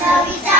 Shall we die?